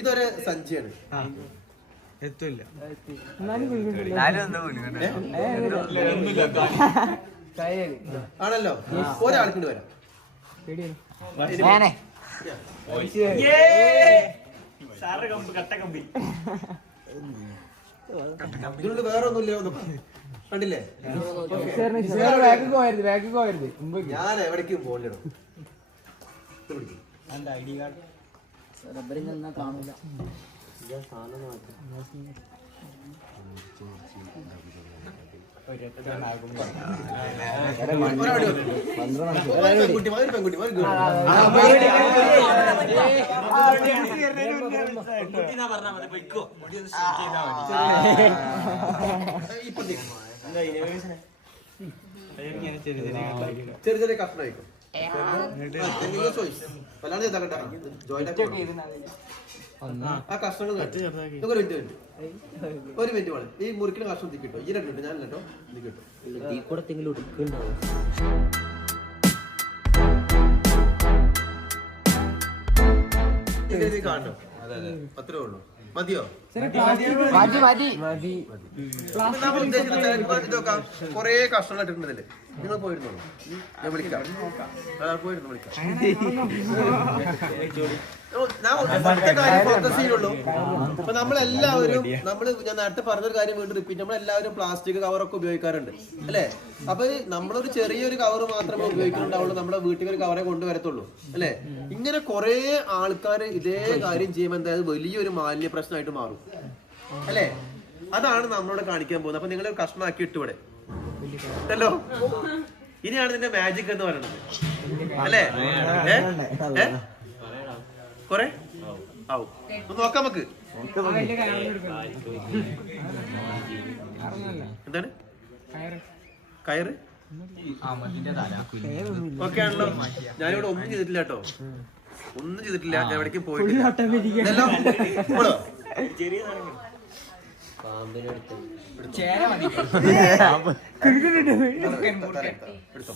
ഇതൊരു സഞ്ചിയാണ്. എത്തില്ല ആണല്ലോ. ഒരാൾക്കിട്ട് വരാം. ഇതിനുള്ളിൽ വേറെ ഒന്നുമില്ല. കണ്ടില്ലേ? ഞാൻ എവിടേക്കും പോകണ്ടോ. കാണൂല. ചെറിയ ചെറിയ കഷ്ണം കഴിക്കും. ആ കഷ്ണങ്ങൾ ഒരു മിനിറ്റ് വേണം. ഈ മുറിക്കുന്ന കഷ്ണം തിക്കിട്ടോ. ഈ രണ്ടു ഞാൻ കേട്ടോ കാണോ. അത്രേ ഉള്ളൂ. മതിയോ? കൊറേ കഷ്ണം ഇട്ടിട്ടുണ്ടല്ലേ. നിങ്ങൾ പോയിരുന്നോളൂ. ഞാൻ വിളിക്കാം. പോയിരുന്നു വിളിക്കാം. ഞാൻ ഒറ്റ കാര്യം ഫോക്കസ് ചെയ്യുള്ളൂ. അപ്പൊ നമ്മളെല്ലാവരും ഞാൻ നേരത്തെ പറഞ്ഞൊരു കാര്യം വീണ്ടും റിപ്പീറ്റ്. നമ്മളെല്ലാവരും പ്ലാസ്റ്റിക് കവറൊക്കെ ഉപയോഗിക്കാറുണ്ട് അല്ലെ? അപ്പൊ നമ്മളൊരു ചെറിയൊരു കവർ മാത്രമേ ഉപയോഗിക്കുന്നുണ്ടാവുള്ളൂ. നമ്മുടെ വീട്ടിൽ ഒരു കവറെ കൊണ്ടുവരത്തുള്ളൂ അല്ലെ? ഇങ്ങനെ കുറെ ആൾക്കാർ ഇതേ കാര്യം ചെയ്യുമ്പോൾ എന്തായാലും വലിയൊരു മാലിന്യ പ്രശ്നമായിട്ട് മാറും അല്ലെ? അതാണ് നമ്മളോട് കാണിക്കാൻ പോകുന്നത്. അപ്പൊ നിങ്ങൾ കഷ്ണമാക്കി ഇട്ടുവിടെ അല്ലോ. ഇനിയാണ് ഇതിന്റെ മാജിക് എന്ന് പറയുന്നത് അല്ലേ? കൊറേ ആവും. നോക്കാം നമുക്ക്. എന്താണ് കയറ്? ഓക്കെ ആണല്ലോ. ഞാനിവിടെ ഒന്നും ചെയ്തിട്ടില്ല കേട്ടോ. ഒന്നും ചെയ്തിട്ടില്ല. ഞാൻ എവിടേക്ക് പോയിട്ടില്ല. എടുത്തോ.